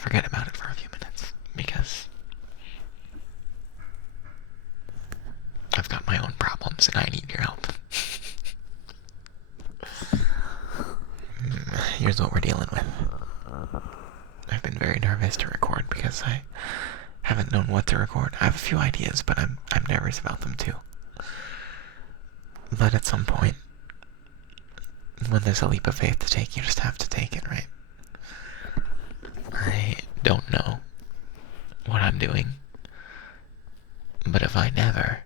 forget about it for a few minutes because I've got my own problems and I need your help. Here's what we're dealing with. I've been very nervous to record because I haven't known what to record. I have a few ideas, but I'm nervous about them too. But at some point, when there's a leap of faith to take, you just have to take it, right? I don't know what I'm doing, but if I never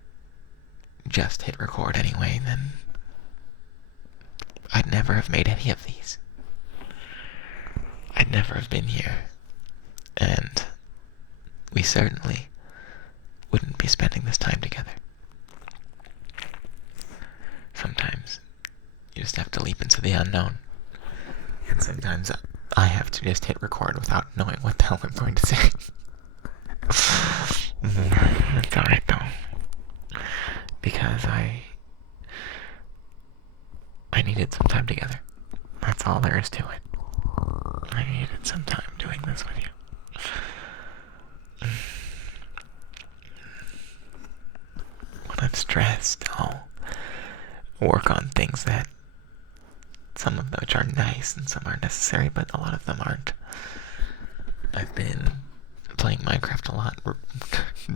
just hit record anyway, then I'd never have made any of these. I'd never have been here, and we certainly wouldn't be spending this time together. Sometimes you just have to leap into the unknown, and sometimes I have to just hit record without knowing what the hell I'm going to say. It's alright though, because I needed some time together. That's all there is to it. I needed some time doing this with you. When I'm stressed, I'll work on things that, some of which are nice and some are necessary, but a lot of them aren't. I've been playing Minecraft a lot,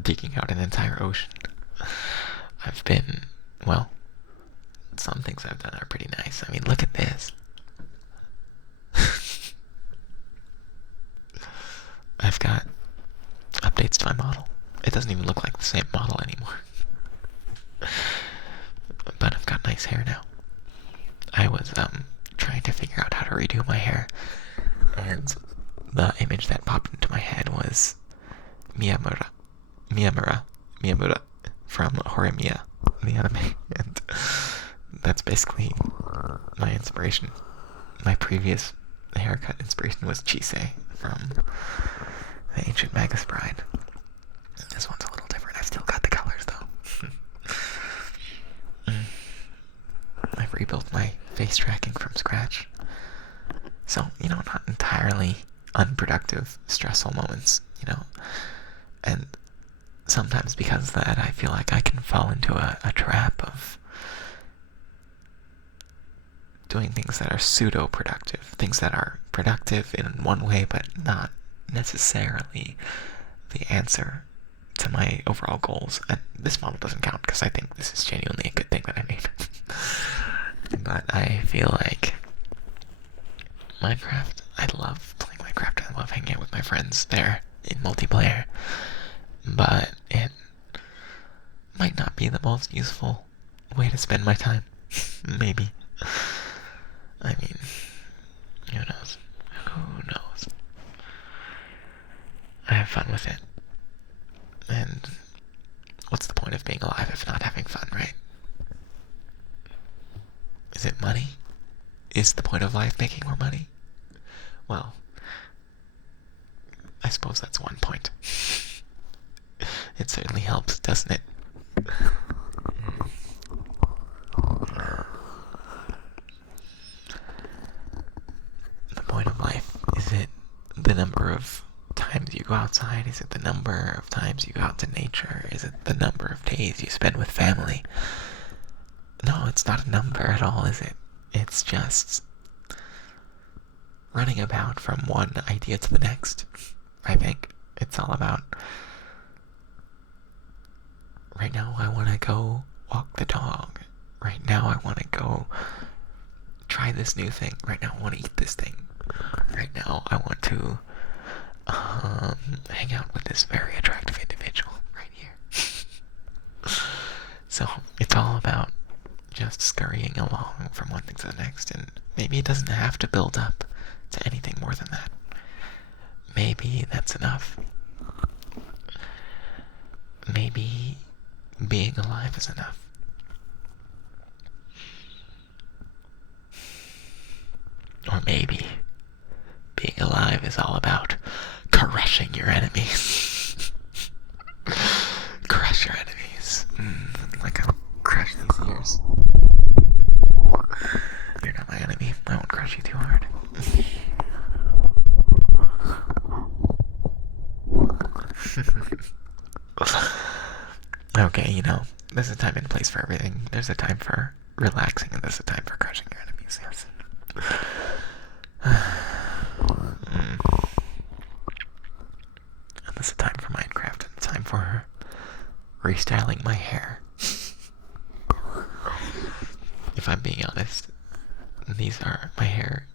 digging out an entire ocean. I've been, well, some things I've done are pretty nice. I mean, look at this. I've got updates to my model. It doesn't even look like the same model anymore. But I've got nice hair now. I was trying to figure out how to redo my hair, and the image that popped into my head was Miyamura from Horimiya, the anime, and that's basically my inspiration. My previous haircut inspiration was Chisei from The Ancient Magus Bride. This one's a little different. I've still got the colors though. I've rebuilt my face tracking from scratch. So, not entirely unproductive, stressful moments, And sometimes because of that, I feel like I can fall into a trap of doing things that are pseudo-productive. Things that are productive in one way, but not necessarily the answer to my overall goals. And this model doesn't count because I think this is genuinely a good thing that I made. But I feel like Minecraft, I love playing Minecraft. I love hanging out with my friends there in multiplayer. But it might not be the most useful way to spend my time. Maybe. I mean, who knows? Who knows? I have fun with it. And what's the point of being alive if not having fun, right? Is it money? Is the point of life making more money? Well, I suppose that's one point. It certainly helps, doesn't it? The point of life, is it the number of times you go outside? Is it the number of times you go out to nature? Is it the number of days you spend with family? No, it's not a number at all, is it? It's just running about from one idea to the next. I think it's all about, right now I want to go walk the dog. Right now I want to go try this new thing. Right now I want to eat this thing. Right now I want to hang out with this very attractive individual right here. So it's all about just scurrying along from one thing to the next, and maybe it doesn't have to build up to anything more than that. Maybe that's enough. Maybe being alive is enough. Or maybe being alive is all about crushing your enemies. Crush your enemies. Like I'll crush these ears. You're not my enemy. I won't crush you too hard. Okay, there's a time and place for everything. There's a time for relaxing, and there's a time for crushing your enemies, yes. And there's a time for Minecraft, and a time for restyling my hair. If I'm being honest, my hair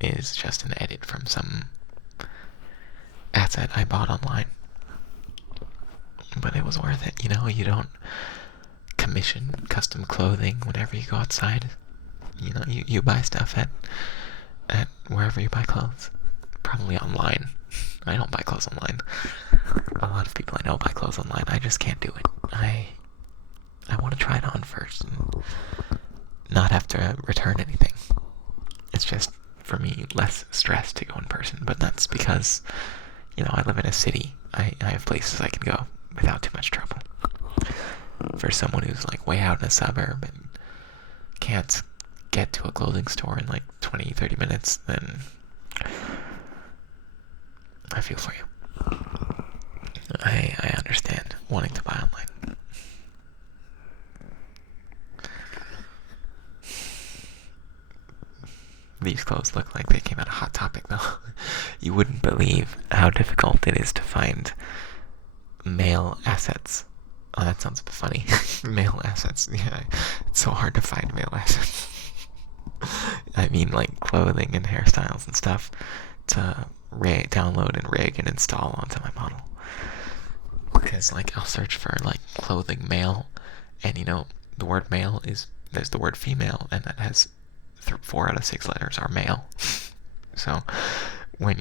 is just an edit from some asset I bought online. But it was worth it, you don't commission custom clothing whenever you go outside. You buy stuff at wherever you buy clothes. Probably online. I don't buy clothes online. A lot of people I know buy clothes online. I just can't do it. I want to try it on first and not have to return anything. It's just, for me, less stress to go in person. But that's because, I live in a city. I have places I can go without too much trouble. For someone who's like way out in a suburb and can't get to a clothing store in like 20-30 minutes, then I feel for you. I understand wanting to buy online. These clothes look like they came out of Hot Topic, though. You wouldn't believe how difficult it is to find male assets. Oh, that sounds funny. Male assets. Yeah, it's so hard to find male assets. I mean, like clothing and hairstyles and stuff to download and rig and install onto my model. Because, like, I'll search for, like, clothing male, and, the word male there's the word female, and that has 4 out of 6 letters are male. So, when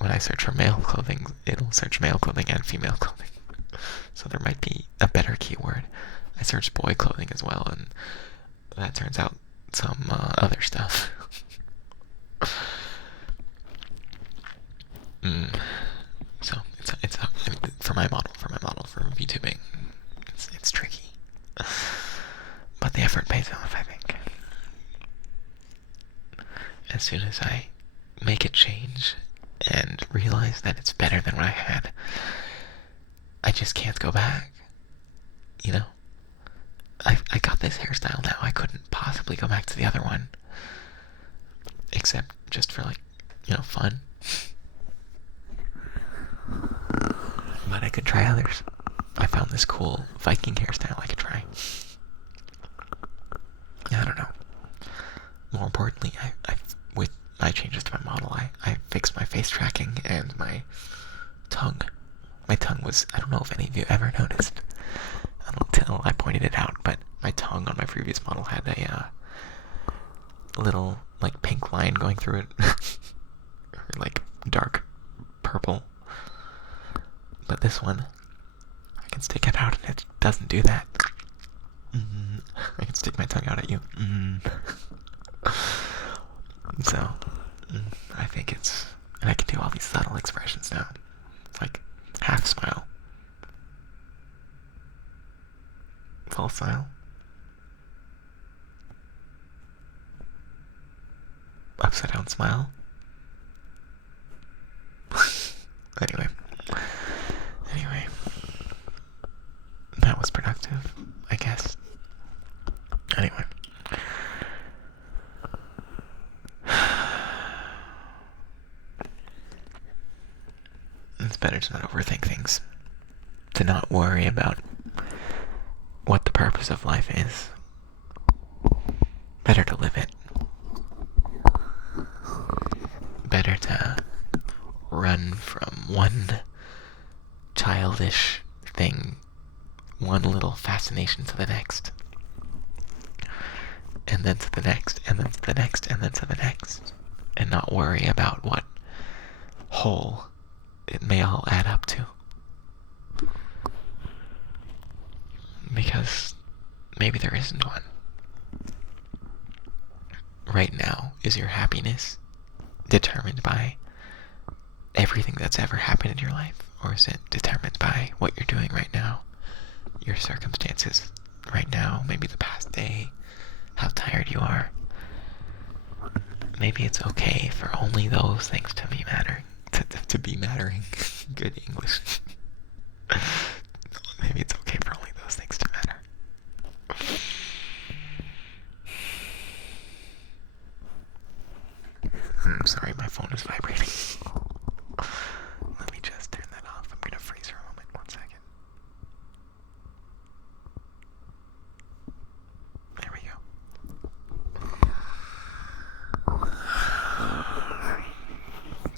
I search for male clothing, it'll search male clothing and female clothing. So there might be a better keyword. I searched boy clothing as well, and that turns out some other stuff. So it's for my model for VTubing, it's tricky, but the effort pays off, I think. As soon as I make a change and realize that it's better than what I had, I just can't go back. I got this hairstyle now. I couldn't possibly go back to the other one, except just for fun. But I could try others. I found this cool Viking hairstyle I could try. I don't know. More importantly, with my changes to my model, I fixed my face tracking and my tongue. My tongue was, I don't know if any of you ever noticed until I pointed it out, but my tongue on my previous model had a little, like, pink line going through it. Or, like, dark purple. But this one, I can stick it out and it doesn't do that. I can stick my tongue out at you. So, I think and I can do all these subtle expressions now. Like, half smile, full smile, upside down smile. Anyway, that was productive, I guess. Anyway. It's better to not overthink things, to not worry about what the purpose of life is. Better to live it. Better to run from one childish thing, one little fascination to the next, and then to the next, and then to the next, and then to the next, and not worry about what whole it may all add up to. Because maybe there isn't one. Right now, is your happiness determined by everything that's ever happened in your life? Or is it determined by what you're doing right now? Your circumstances right now, maybe the past day, how tired you are. Maybe it's okay for only those things to be mattering. To be mattering. Good English.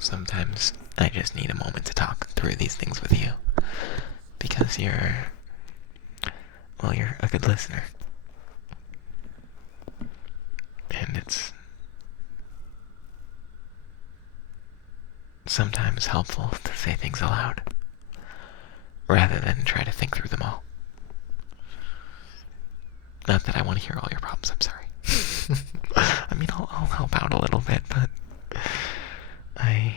sometimes I just need a moment to talk through these things with you. Because you're a good listener. And it's sometimes helpful to say things aloud, rather than try to think through them all. Not that I want to hear all your problems, I'm sorry. I mean, I'll help out a little bit, but I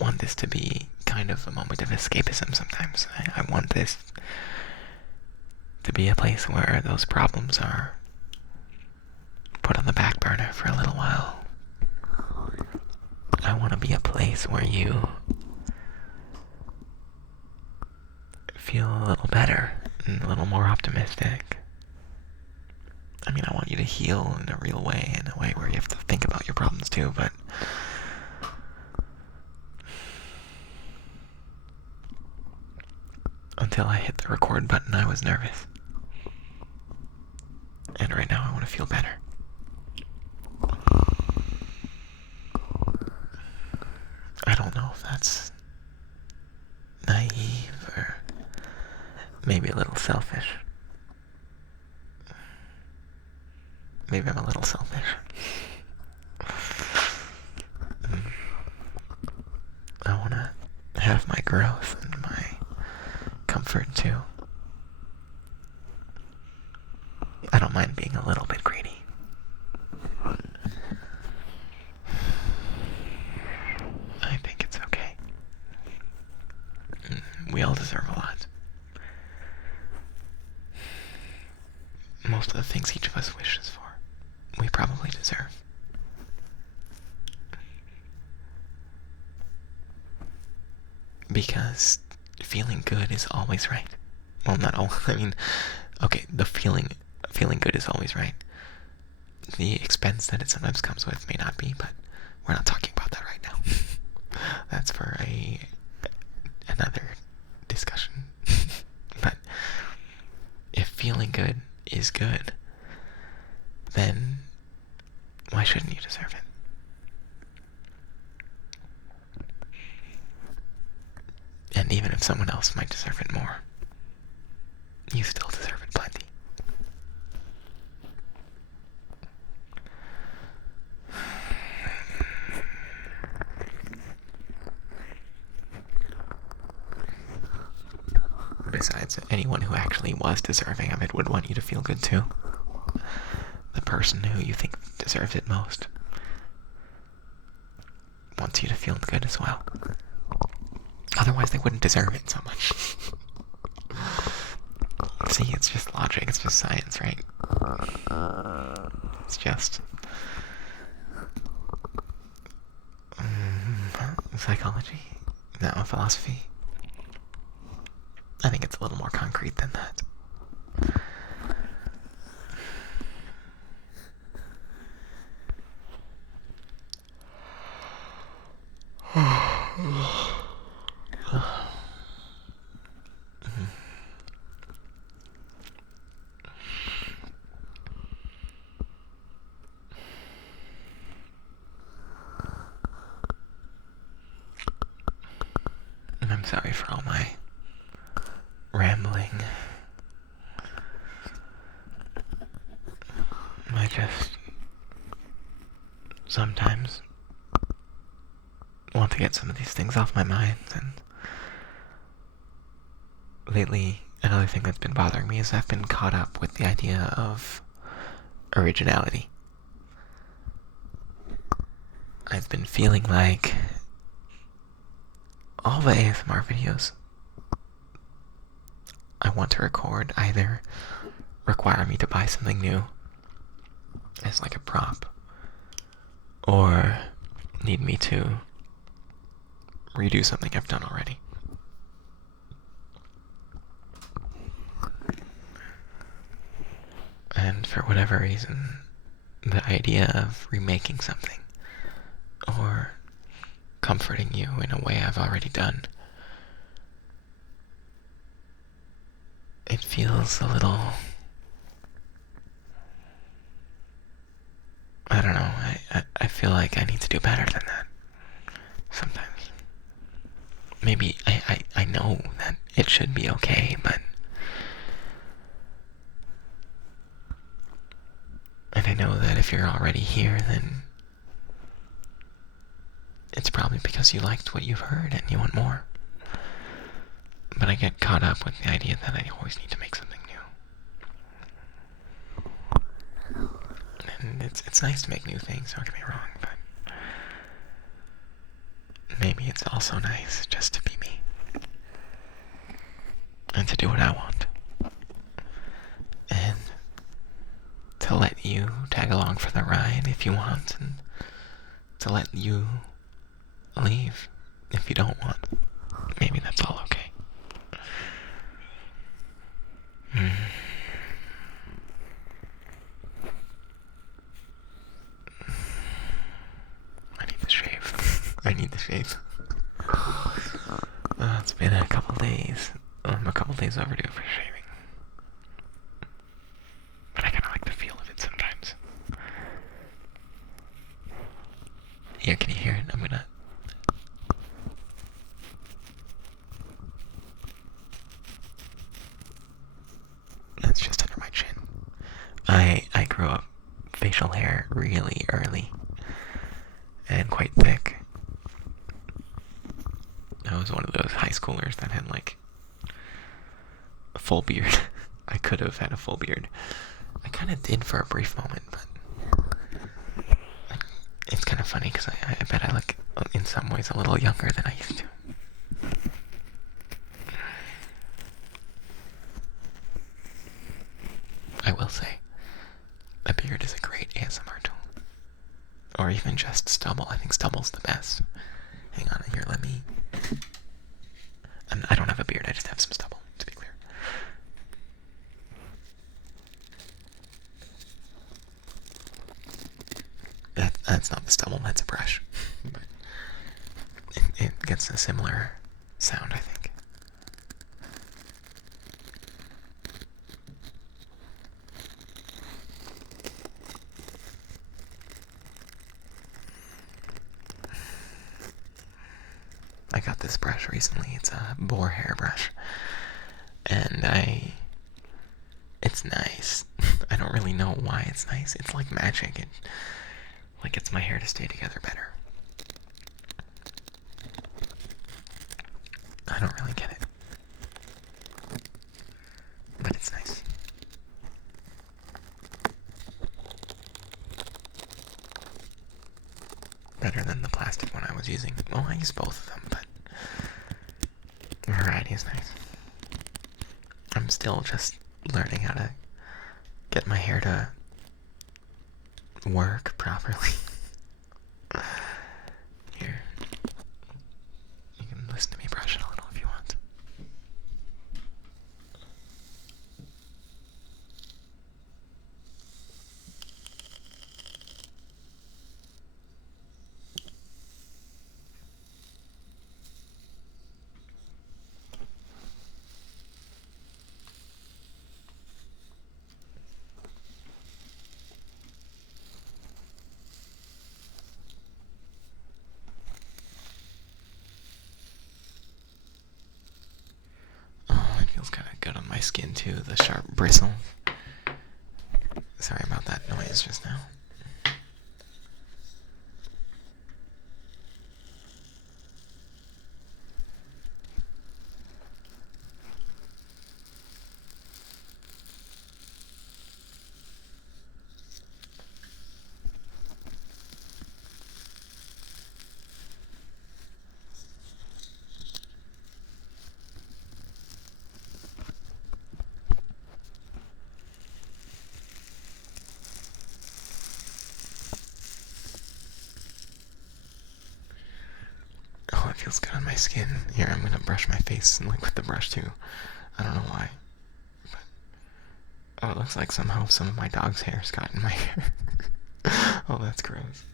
want this to be kind of a moment of escapism sometimes. I want this to be a place where those problems are put on the back burner for a little while. I want to be a place where you feel a little better and a little more optimistic. I mean, I want you to heal in a real way, in a way where you have to think about your problems too, but until I hit the record button, I was nervous. And right now, I want to feel better. I don't know if that's naive or maybe a little selfish. Maybe I'm a little selfish. I want to have my growth and my comfort too. I don't mind being a little bit greedy. I think it's okay. We all deserve a lot. Most of the things each of us wishes for, we probably deserve. Because feeling good is always right. Well, not all. I mean, okay, the feeling good is always right. The expense that it sometimes comes with may not be, but we're not talking about that right now. That's for another discussion. But if feeling good is good, then why shouldn't you deserve it? And even if someone else might deserve it more, you still deserve it plenty. Besides, anyone who actually was deserving of it would want you to feel good too. The person who you think deserves it most wants you to feel good as well. Otherwise, they wouldn't deserve it so much. See, it's just logic, it's just science, right? It's just psychology? No, philosophy? I think it's a little more concrete than that. I'm sorry for all my rambling. I just sometimes want to get some of these things off my mind, and lately another thing that's been bothering me is I've been caught up with the idea of originality. I've been feeling like all the ASMR videos I want to record either require me to buy something new as like a prop, or need me to redo something I've done already. And for whatever reason, the idea of remaking something or comforting you in a way I've already done, it feels a little feel like I need to do better than that sometimes. Maybe I know that it should be okay, but and I know that if you're already here, then it's probably because you liked what you've heard and you want more. But I get caught up with the idea that I always need to make something new. And it's nice to make new things, don't get me wrong, but maybe it's also nice just to be me. And to do what I want. And to let you tag along for the ride if you want, and to let you leave if you don't want. Maybe that's all okay. I need to shave. I need to shave. It's been a couple days. I'm a couple days overdue for shaving. But I kinda like the feel of it sometimes. Here, can you hear it? I'm gonna... That's just under my chin. I grew up facial hair really early. And quite thick. I was one of those high schoolers that had like a full beard. I could have had a full beard. I kind of did for a brief moment, but it's kind of funny because I bet I look in some ways a little younger than I used to. I will say, a beard is a great ASMR tool. Or even just stubble. I think stubble's the best. Hang on, here, let me... I don't have a beard, I just have some stubble, to be clear. That's not the stubble, that's a brush. But it gets a similar sound, I think. I got this brush recently. It's a boar hair brush. And it's nice. I don't really know why it's nice. It's like magic. It like gets my hair to stay together better. I don't really get it. But it's nice. Better than the plastic one I was using. Well, I use both of them, but the variety is nice. I'm still just learning how to get my hair to work properly. Here. You can listen to me brush it a little if you want. Feels kind of good on my skin too, the sharp bristle. Sorry about that noise just now. Oh, it feels good on my skin. Here, I'm gonna brush my face and like with the brush too. I don't know why. But, oh, it looks like somehow some of my dog's hair's got in my hair. Oh, that's gross.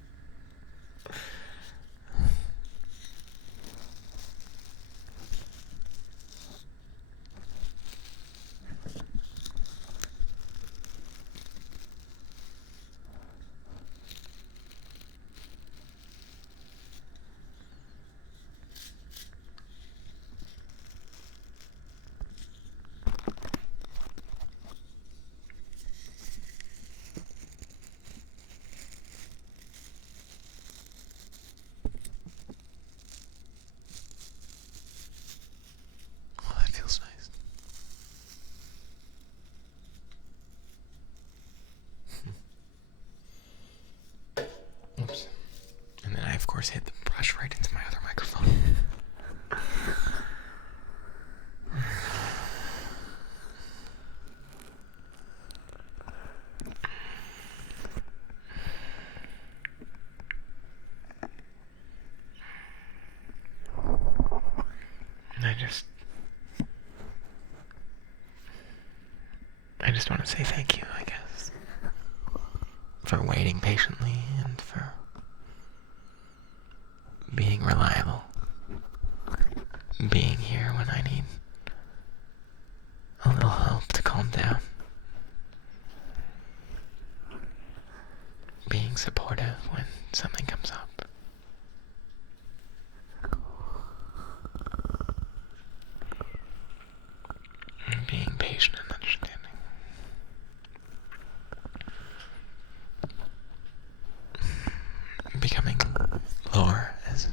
course, hit the brush right into my other microphone. And I just want to say thank you, I guess, for waiting patiently and for being reliable, being here when I need a little help to calm down, being supportive when something comes up. And being patient and understanding. Becoming lore has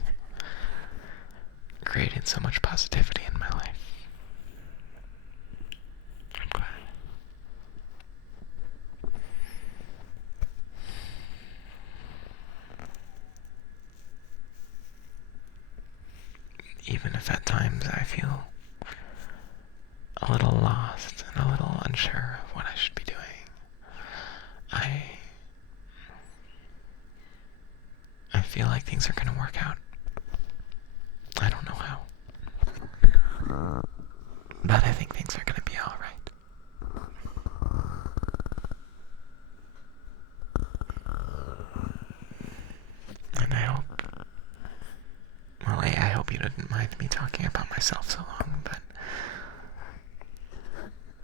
created so much positivity in my life. I'm glad. Even if at times I feel a little lost and a little unsure of what I should be doing, I feel like things are gonna work out. I don't know how, but I think things are gonna be alright. And I hope you didn't mind me talking about myself so long, but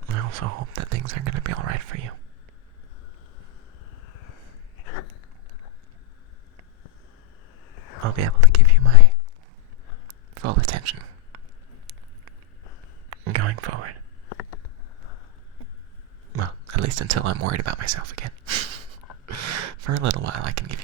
I also hope that things are gonna be alright for you. I'll be able to give you my full attention going forward. Well, at least until I'm worried about myself again. For a little while I can give